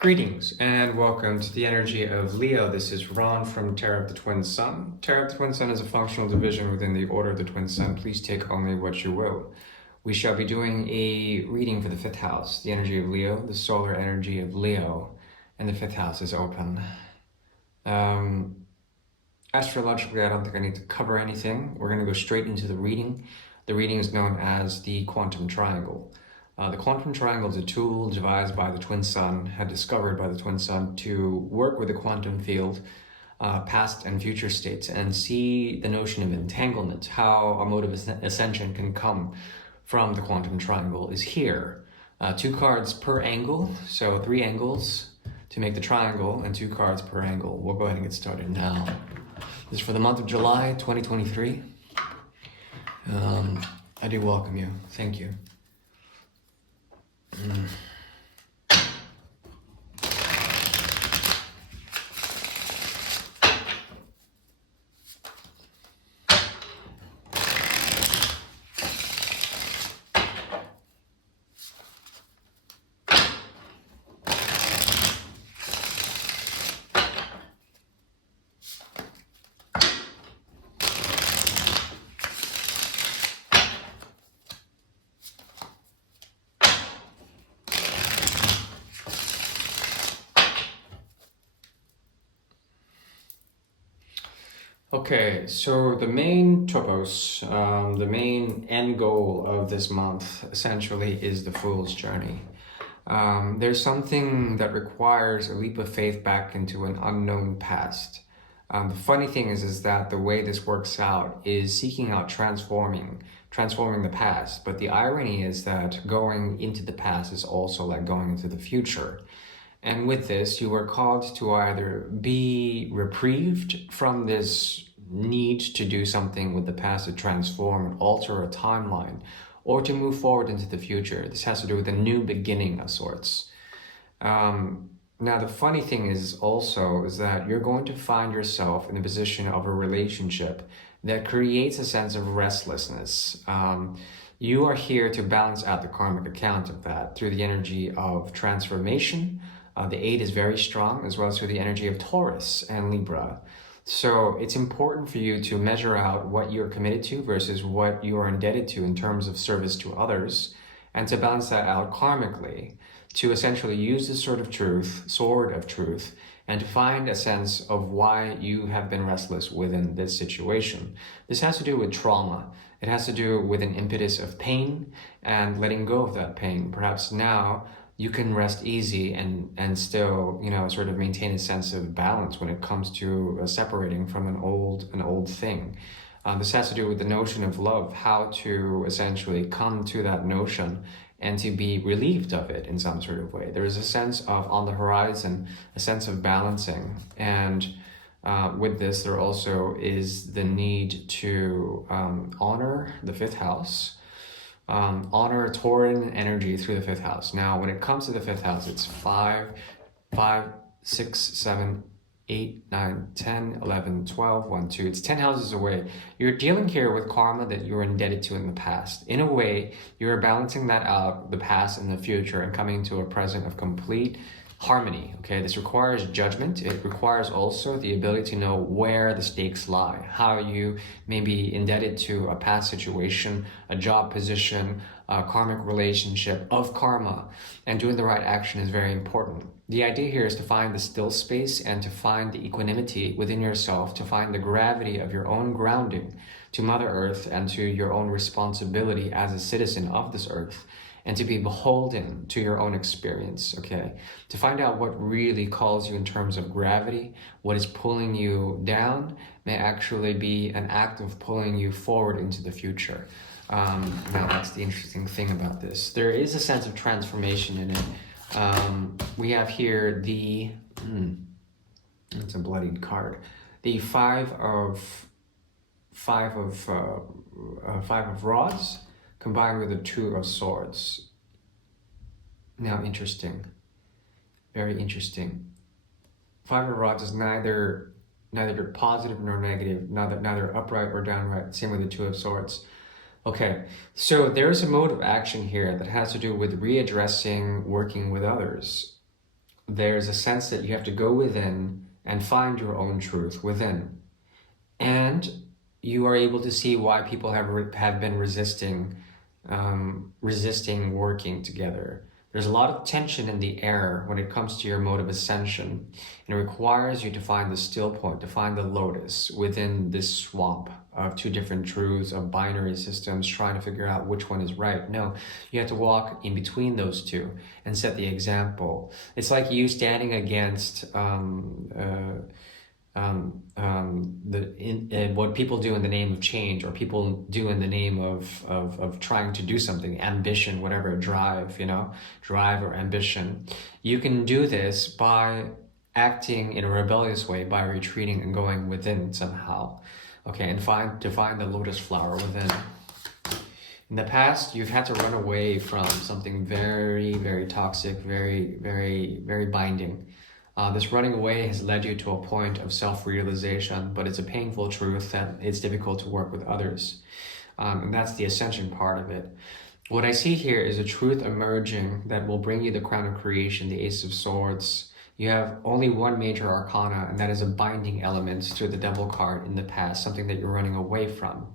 Greetings and welcome to the energy of Leo. This is Ron from Tarot of the Twin Sun. Tarot of the Twin Sun is a functional division within the Order of the Twin Sun. Please take only what you will. We shall be doing a reading for the fifth house, the energy of Leo, the solar energy of Leo, and the fifth house is open. Astrologically, I don't think I need to cover anything. We're going to go straight into the reading. The reading is known as the quantum triangle. The quantum triangle is a tool devised by the Twin Sun, discovered by the Twin Sun, to work with the quantum field, past and future states, and see the notion of entanglement, how a mode of ascension can come from the quantum triangle is here. 2 cards per angle, so 3 angles to make the triangle, and 2 cards per angle. We'll go ahead and get started now. This is for the month of July 2023. I do welcome you. Thank you. Okay, so the main topos, the main end goal of this month essentially is the Fool's Journey. There's something that requires a leap of faith back into an unknown past. The funny thing is that the way this works out is seeking out transforming the past. But the irony is that going into the past is also like going into the future. And with this, you are called to either be reprieved from this need to do something with the past to transform and alter a timeline, or to move forward into the future. This has to do with a new beginning of sorts. Now, the funny thing is that you're going to find yourself in the position of a relationship that creates a sense of restlessness. You are here to balance out the karmic account of that through the energy of transformation. The 8 is very strong, as well as through the energy of Taurus and Libra. So it's important for you to measure out what you're committed to versus what you are indebted to in terms of service to others, and to balance that out karmically, to essentially use this sword of truth, and to find a sense of why you have been restless within this situation. This has to do with trauma. It has to do with an impetus of pain and letting go of that pain. Perhaps now you can rest easy and still, sort of maintain a sense of balance when it comes to separating from an old thing. This has to do with the notion of love, how to essentially come to that notion and to be relieved of it in some sort of way. There is a sense of, on the horizon, a sense of balancing. And with this, there also is the need to honor the 5th house, honor Tauran energy through the 5th house. Now, when it comes to the 5th house, it's 5, 6, 7, 8, 9, 10, 11, 12, 1, 2. It's 10 houses away. You're dealing here with karma that you're indebted to in the past. In a way, you're balancing that out, the past and the future, and coming to a present of complete harmony. Okay, this requires judgment. It requires also the ability to know where the stakes lie, how you may be indebted to a past situation, a job position, a karmic relationship of karma, and doing the right action is very important. The idea here is to find the still space and to find the equanimity within yourself, to find the gravity of your own grounding to Mother Earth and to your own responsibility as a citizen of this earth, and to be beholden to your own experience, okay? To find out what really calls you in terms of gravity, what is pulling you down may actually be an act of pulling you forward into the future. Now that's the interesting thing about this. There is a sense of transformation in it. We have here the, it's a bloodied card. The five of rods, combined with the 2 of swords. Now, interesting. Very interesting. 5 of rods is neither positive nor negative, neither upright or downright. Same with the 2 of swords. Okay, so there's a mode of action here that has to do with readdressing working with others. there's a sense that you have to go within and find your own truth within. And you are able to see why people have been resisting working together. There's a lot of tension in the air when it comes to your mode of ascension. And it requires you to find the still point, to find the lotus within this swamp of two different truths, of binary systems, trying to figure out which one is right. No, you have to walk in between those two and set the example. It's like you standing against what people do in the name of change, or people do in the name of trying to do something, ambition, whatever, drive, drive or ambition. You can do this by acting in a rebellious way, by retreating and going within somehow, okay, and find the lotus flower within. In the past, you've had to run away from something very, very toxic, very, very, very binding. This running away has led you to a point of self-realization, but it's a painful truth that it's difficult to work with others. And that's the ascension part of it. What I see here is a truth emerging that will bring you the crown of creation, the Ace of Swords. You have only one major arcana, and that is a binding element to the Devil card in the past, something that you're running away from.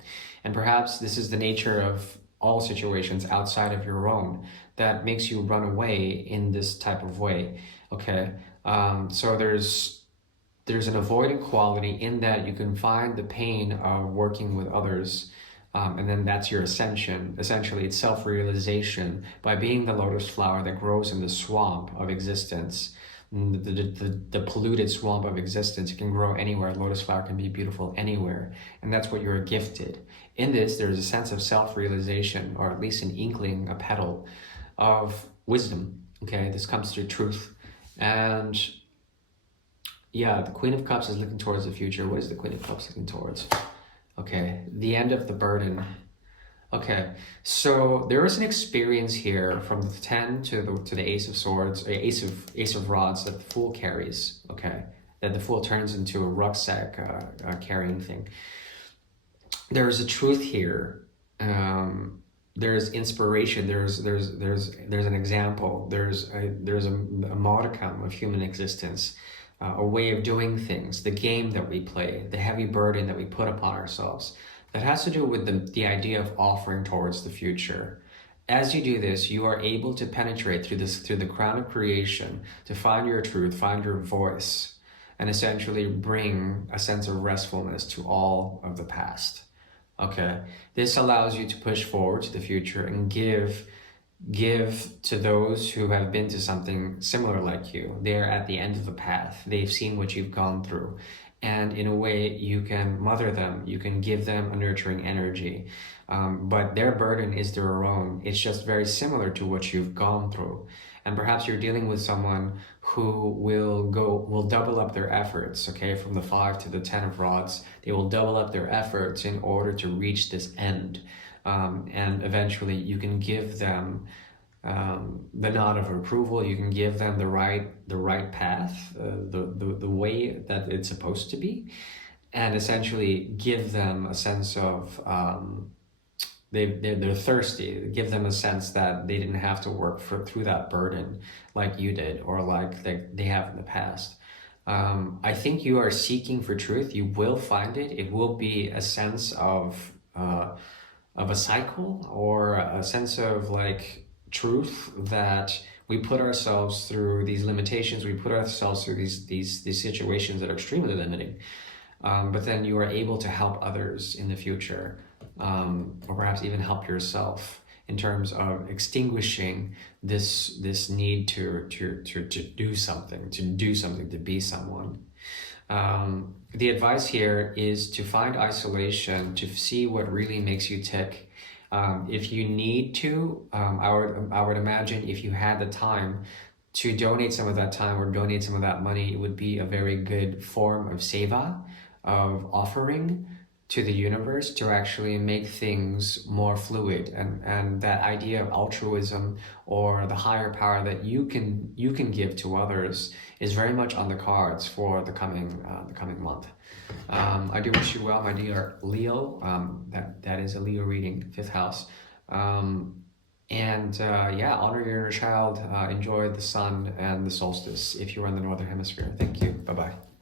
And perhaps this is the nature of all situations outside of your own that makes you run away in this type of way, okay? So there's an avoidant quality in that you can find the pain of working with others, and then that's your ascension. Essentially, it's self-realization by being the lotus flower that grows in the swamp of existence, the polluted swamp of existence. It can grow anywhere. Lotus flower can be beautiful anywhere, and that's what you're gifted. In this, there's a sense of self-realization, or at least an inkling, a petal of wisdom. Okay, this comes through truth. And yeah, the Queen of Cups is looking towards the future. What is the Queen of Cups looking towards? Okay, the end of the burden. Okay, so there is an experience here from the 10 to the Ace of Swords, or Ace of Rods that the Fool carries. Okay, that the Fool turns into a rucksack carrying thing. There is a truth here. There's inspiration. There's an example. There's a modicum of human existence, a way of doing things, the game that we play, the heavy burden that we put upon ourselves. That has to do with the idea of offering towards the future. As you do this, you are able to penetrate through the crown of creation to find your truth, find your voice, and essentially bring a sense of restfulness to all of the past. Okay, this allows you to push forward to the future and give to those who have been to something similar like you. They're at the end of the path. They've seen what you've gone through. And in a way, you can mother them. You can give them a nurturing energy. But their burden is their own. It's just very similar to what you've gone through. And perhaps you're dealing with someone who will double up their efforts, okay? From the 5 to the 10 of Rods, they will double up their efforts in order to reach this end. And eventually you can give them the nod of approval. You can give them the right path, the way that it's supposed to be, and essentially give them a sense of they're thirsty. Give them a sense that they didn't have to work through that burden like you did, or like they have in the past. I think you are seeking for truth. You will find it. It will be a sense of a cycle, or a sense of like truth, that we put ourselves through these limitations. We put ourselves through these situations that are extremely limiting. But then you are able to help others in the future. Or perhaps even help yourself in terms of extinguishing this need to do something, to be someone. The advice here is to find isolation, to see what really makes you tick. If you need to, I would imagine if you had the time to donate some of that time or donate some of that money, it would be a very good form of seva, of offering to the universe, to actually make things more fluid, and that idea of altruism, or the higher power that you can give to others, is very much on the cards for the coming month. I do wish you well, my dear Leo. That is a Leo reading, 5th house, And yeah, honor your inner child. Enjoy the sun and the solstice if you are in the northern hemisphere. Thank you. Bye bye.